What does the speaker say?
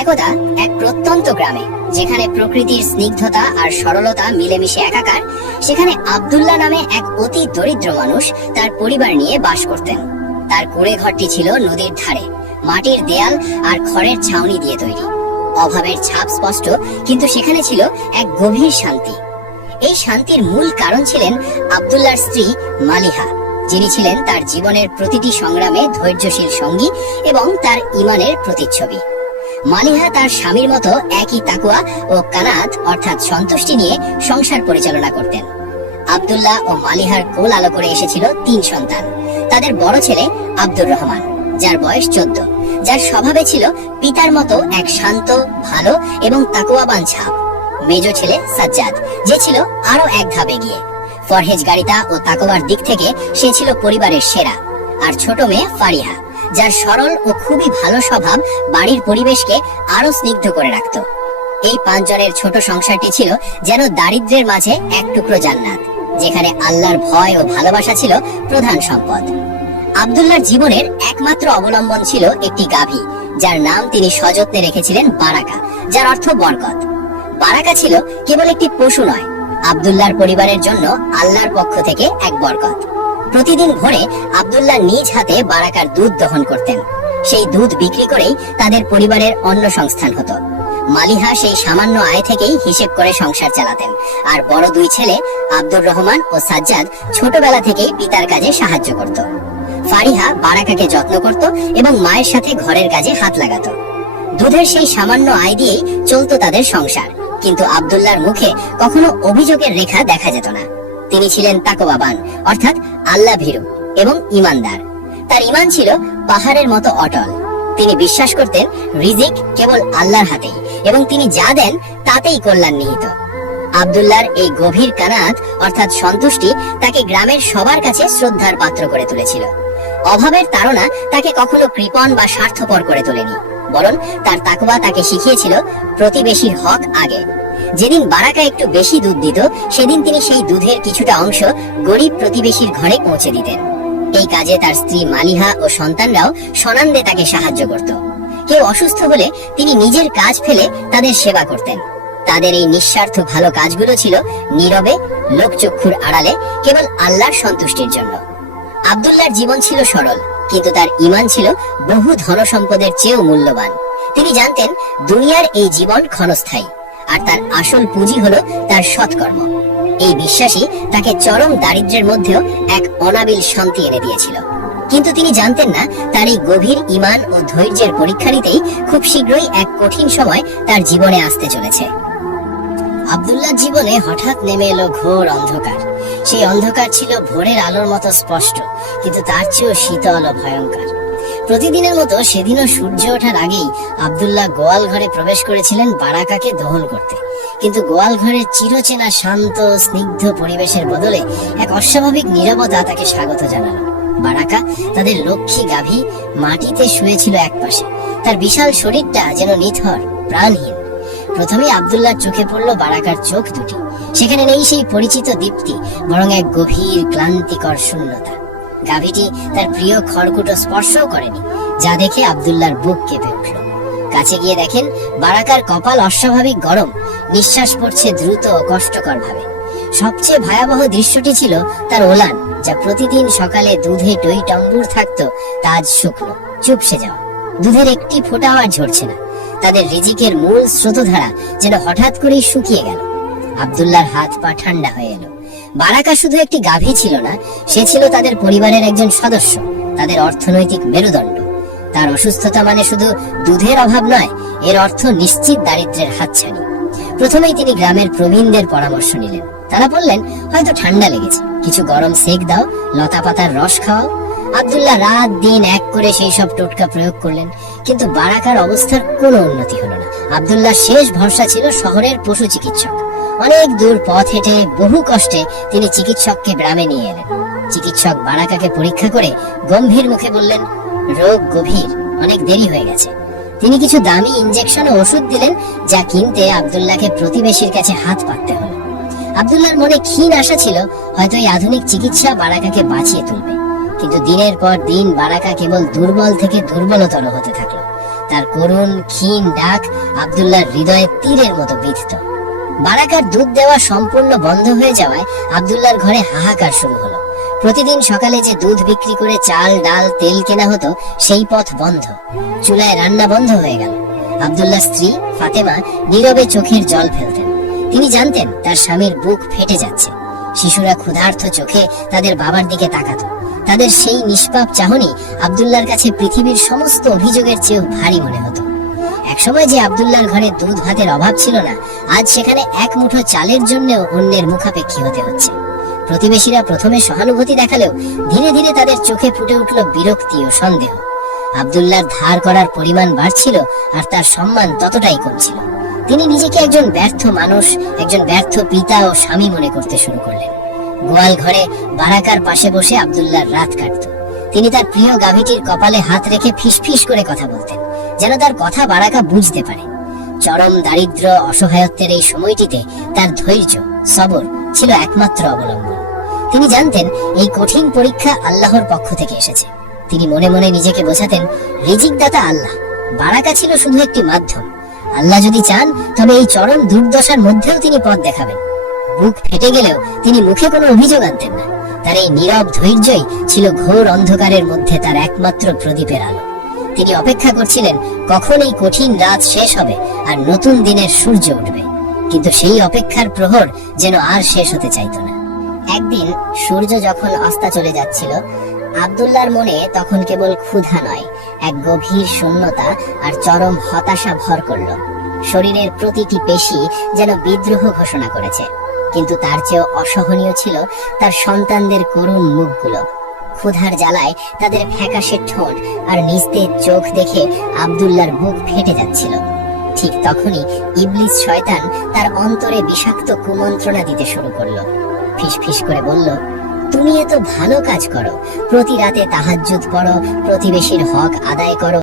একদা এক প্রত্যন্ত গ্রামে, যেখানে প্রকৃতির স্নিগ্ধতা আর সরলতা মিলেমিশে একাকার, সেখানে আব্দুল্লাহ নামে এক অতি দরিদ্র মানুষ তার পরিবার নিয়ে বাস করতেন। তার কুড়ে ঘরটি ছিল নদীর ধারে, মাটির দেয়াল আর খড়ের ছাউনি দিয়ে তৈরি। অভাবের ছাপ স্পষ্ট, কিন্তু সেখানে ছিল এক গভীর শান্তি। এই শান্তির মূল কারণ ছিলেন আব্দুল্লাহর স্ত্রী মালিহা, যিনি ছিলেন তার জীবনের প্রতিটি সংগ্রামে ধৈর্যশীল সঙ্গী এবং তার ইমানের প্রতিচ্ছবি। মালিহা তার স্বামীর মতো একই তাকুয়া ও কানাত, অর্থাৎ সন্তুষ্টি নিয়ে সংসার পরিচালনা করতেন। আব্দুল্লাহ ও মালিহার কোল আলো করে এসেছিল তিন সন্তান। তাদের বড় ছেলে আব্দুর রহমান, যার বয়স চোদ্দ। যার স্বভাবে ছিল পিতার মতো এক শান্ত, ভালো এবং তাকুয়াবান ছাপ। মেজ ছেলে সাজ্জাদ, যে ছিল আরও এক ধাপ এগিয়ে। ফরহেজগারিতা ও তাকওয়ার দিক থেকে সে ছিল পরিবারের সেরা। আর ছোট মেয়ে ফারিহা। যার সরল ও খুবই ভালো স্বভাব বাড়ির পরিবেশকে আরও স্নিগ্ধ করে রাখত। এই পাঁচজনের ছোট সংসারটি ছিল যেন দারিদ্র্যের মাঝে এক টুকরো জান্নাত, যেখানে আল্লাহর ভয় ও ভালোবাসা ছিল প্রধান সম্পদ। আব্দুল্লাহর জীবনের একমাত্র অবলম্বন ছিল একটি গাভী, যার নাম তিনি সযত্নে রেখেছিলেন বারাকা, যার অর্থ বরকত। বারাকা ছিল কেবল একটি পশু নয়, আব্দুল্লাহর পরিবারের জন্য আল্লাহর পক্ষ থেকে এক বরকত। প্রতিদিন ভোরে আব্দুল্লাহ নিজ হাতে বারাকার দুধ দহন করতেন। সেই দুধ বিক্রি করেই তাদের পরিবারের অন্ন সংস্থান হতো। মালিহা সেই সামান্য আয় থেকেই হিসেব করে সংসার চালাতেন। আর বড় দুই ছেলে, আব্দুর রহমান ও সাজ্জাদ, ছোটবেলা থেকেই পিতার কাজে সাহায্য করত। ফারিহা বারাকাকে যত্ন করত এবং মায়ের সাথে ঘরের কাজে হাত লাগাতো। দুধের সেই সামান্য আয় দিয়েই চলতো তাদের সংসার। কিন্তু আব্দুল্লাহর মুখে কখনো অভিযোগের রেখা দেখা যেত না। তিনি ছিলেন তাকবাবান অর্থাৎ আল্লাহ ভীরু এবং ইমানদার। তার ইমান ছিল পাহাড়ের মতো অটল। তিনি বিশ্বাস করতেন রিজিক কেবল আল্লাহর হাতেই, এবং তিনি যা দেন তাতেই কল্যাণ নিহিত। আব্দুল্লাহর এই গভীর কানাত, অর্থাৎ সন্তুষ্টি, তাকে গ্রামের সবার কাছে শ্রদ্ধার পাত্র করে তুলেছিল। অভাবের তাড়না তাকে কখনো কৃপণ বা স্বার্থপর করে তোলেনি, বরং তার তাকবা তাকে শিখিয়েছিল প্রতিবেশীর হক আগে। যেদিন বারাকা একটু বেশি দুধ দিত, সেদিন তিনি সেই দুধের কিছুটা অংশ গরিব প্রতিবেশীর ঘরে পৌঁছে দিতেন। এই কাজে তার স্ত্রী মালিহা ও সন্তানরাও সনান্দে তাকে সাহায্য করত। কেউ অসুস্থ হলে তিনি নিজের কাজ ফেলে তাদের সেবা করতেন। তাদের এই নিঃস্বার্থ ভালো কাজগুলো ছিল নীরবে, লোকচক্ষুর আড়ালে, কেবল আল্লাহর সন্তুষ্টির জন্য। আব্দুল্লাহর জীবন ছিল সরল, কিন্তু তার ইমান ছিল বহু ধন সম্পদের চেয়েও মূল্যবান। তিনি জানতেন, দুনিয়ার এই জীবন ক্ষণস্থায়ী। আর তার আসল পুঁজি হলো তার সৎকর্ম। এই বিশ্বাসই তাকে চরম দারিদ্র্যের মধ্যেও এক অনাবিল শান্তি এনে দিয়েছিল। কিন্তু তিনি জানতেন না, তার এই গভীর ইমান ও ধৈর্যের পরীক্ষা নিতেই খুব শীঘ্রই এক কঠিন সময় তার জীবনে আসতে চলেছে। আব্দুল্লাহ জীবনে হঠাৎ নেমে এলো ঘোর অন্ধকার। সেই অন্ধকার ছিল ভোরের আলোর মতো স্পষ্ট, কিন্তু তার চেয়েও শীতল ও ভয়ঙ্কর। প্রতিদিনের মতো সেদিনও সূর্য ওঠার আগেই আব্দুল্লাহ গোয়াল ঘরে প্রবেশ করেছিলেন বারাকাকে দহন করতে। কিন্তু গোয়াল ঘরের চিরচেনা শান্ত, স্নিগ্ধ পরিবেশের বদলে এক অস্বাভাবিক নীরবতা তাকে স্বাগত জানালো। বারাকা তাদের লক্ষ্মী গাভী মাটিতে শুয়েছিল একপাশে। তার বিশাল শরীরটা যেন নিথর, প্রাণহীন। প্রথমেই আব্দুল্লাহ চোখে পড়ল বারাকার চোখ দুটি। সেখানে নেই সেই পরিচিত দীপ্তি, বরং এক গভীর, ক্লান্তিকর শূন্যতা। গাভীটি তার প্রিয় খড়কুটো স্পর্শও করেনি, যা দেখে আব্দুল্লাহর বুক কেঁপে উঠল। কাছে গিয়ে দেখেন, বারাকার কপাল অস্বাভাবিক গরম, নিঃশ্বাস পড়ছে দ্রুত ও কষ্টকর ভাবে সবচেয়ে ভয়াবহ দৃশ্যটি ছিল তার ওলান, যা প্রতিদিন সকালে দুধে টই টম্বুর থাকতো, তা আজ শুকনো, চুপসে যাওয়া। দুধের একটি ফোঁটাও আর ঝরছে না। তাদের রিজিকের মূল স্রোতধারা যেন হঠাৎ করেই শুকিয়ে গেল। আব্দুল্লাহর হাত পা ঠান্ডা হয়ে এলো। বারাকা শুধু একটি গাভী ছিল না, সে ছিল তাদের পরিবারের একজন সদস্য, তাদের অর্থনৈতিক মেরুদণ্ড। তার অসুস্থতা মানে শুধু দুধের অভাব নয়, এর অর্থ নিশ্চিত দারিদ্রের হাতছানি। প্রথমেই তিনি গ্রামের প্রবীণদের পরামর্শ নিলেন। তারা বললেন, হয়তো ঠান্ডা লেগেছে। কিছু গরম সেক দাও, লতা পাতার রস খাওয়াও আব্দুল্লাহ রাত দিন এক করে সেই সব টোটকা প্রয়োগ করলেন, কিন্তু বারাকার অবস্থার কোনো উন্নতি হলো না। আবদুল্লাহ শেষ ভরসা ছিল শহরের পশু চিকিৎসক। অনেক দূর পথ হেঁটে বহু কষ্টে তিনি চিকিৎসককে গ্রামে নিয়ে এলেন। চিকিৎসক বারাকাকে পরীক্ষা করে গম্ভীর মুখে বললেন, রোগ গভীর, অনেক দেরি হয়ে গেছে। তিনি কিছু দামি ইনজেকশন ও ওষুধ দিলেন যা কিনতে আব্দুল্লাহকে প্রতিবেশীর কাছে হাত পাততে হলো। আব্দুল্লাহর মনে ক্ষীণ আশা ছিল, হয়তো এই আধুনিক চিকিৎসা বারাকাকে বাঁচিয়ে তুলবে। কিন্তু দিনের পর দিন বারাকা কেবল দুর্বল থেকে দুর্বলতর হতে থাকল। তার করুণ, ক্ষীণ ডাক আব্দুল্লাহর হৃদয়ে তীরের মতো বিধত। বারাকার দুধ দেওয়া সম্পূর্ণ বন্ধ হয়ে যাওয়ায় আব্দুল্লাহর ঘরে হাহাকার শুরু হলো। প্রতিদিন সকালে যে দুধ বিক্রি করে চাল, ডাল, তেল কেনা হতো, সেই পথ বন্ধ। চুলায় রান্না বন্ধ হয়ে গেল। আব্দুল্লাহ স্ত্রী, ফাতেমা, নীরবে চোখের জল ফেলতেন। তিনি জানতেন তার স্বামীর বুক ফেটে যাচ্ছে। শিশুরা ক্ষুধার্ত চোখে তাদের বাবার দিকে তাকাত। তাদের সেই নিষ্পাপ চাহনি আব্দুল্লাহর কাছে পৃথিবীর সমস্ত অভিযোগের চেয়েও ভারী মনে হতো। একসময় যে আব্দুল্লাহর ঘরে দুধ ভাতের অভাব ছিল না, আজ সেখানে এক মুঠো চালের জন্যও অন্যের মুখাপেক্ষী হতে হচ্ছে। প্রতিবেশীরা প্রথমে সহানুভূতি দেখালেও ধীরে ধীরে তাদের চোখে ফুটে উঠল বিরক্তি ও সন্দেহ। আব্দুল্লাহর ধার করার পরিমাণ বাড়ছিল আর তার সম্মান ততটাই কমছিল। তিনি নিজেকে একজন ব্যর্থ মানুষ, একজন ব্যর্থ পিতা ও স্বামী মনে করতে শুরু করলেন। গোয়াল ঘরে বারাকার পাশে বসে আব্দুল্লাহর রাত কাটত। তিনি তার প্রিয় গাভীটির কপালে হাত রেখে ফিসফিস করে কথা বলতেন। যেন তার কথা বারাকা বুঝতে পারে। চরম দারিদ্র অসহায়ত্বের এই সময়টিতে তার ধৈর্য, সবর ছিল একমাত্র অবলম্বন। তিনি জানতেন এই কঠিন পরীক্ষা আল্লাহর পক্ষ থেকে এসেছে। তিনি মনে মনে নিজেকে বোঝাতেন রিজিক দাতা আল্লাহ, বারাকা ছিল শুধু একটি মাধ্যম। আল্লাহ যদি চান, তবে এই চরম দুর্দশার মধ্যেও তিনি পথ দেখাবেন। বুক ফেটে গেলেও তিনি মুখে কোনো অভিযোগ আনতেন না। তার এই নীরব ধৈর্যই ছিল ঘোর অন্ধকারের মধ্যে তার একমাত্র প্রদীপের আলো। তিনি অপেক্ষা করছিলেন কখন এই কঠিন রাত শেষ হবে আর নতুন দিনের সূর্য উঠবে। কিন্তু সেই অপেক্ষার প্রহর যেন আর শেষ হতে চাইতো না। একদিন সূর্য যখন অস্তা চলে যাচ্ছিল, আব্দুল্লাহর মনে তখন কেবল ক্ষুধা নয়, এক গভীর শূন্যতা আর চরম হতাশা ভর করল। শরীরের প্রতিটি পেশি যেন বিদ্রোহ ঘোষণা করেছে, কিন্তু তার চেয়েও অসহনীয় ছিল তার সন্তানদের করুণ মুখগুলো। ক্ষুধার জ্বালায় তাদের ফ্যাকাশে ঠোঁট আর নিস্তেজ চোখ দেখে আবদুল্লার বুক ফেটে যাচ্ছিল। ঠিক তখনই ইবলিস শয়তান তার অন্তরে বিষাক্ত কুমন্ত্রণা দিতে শুরু করল। ফিস করে বলল, তুমি এত ভালো কাজ করো। প্রতি রাতে তাহাজ্জুদ পড়ো, প্রতিবেশীর হক আদায় করো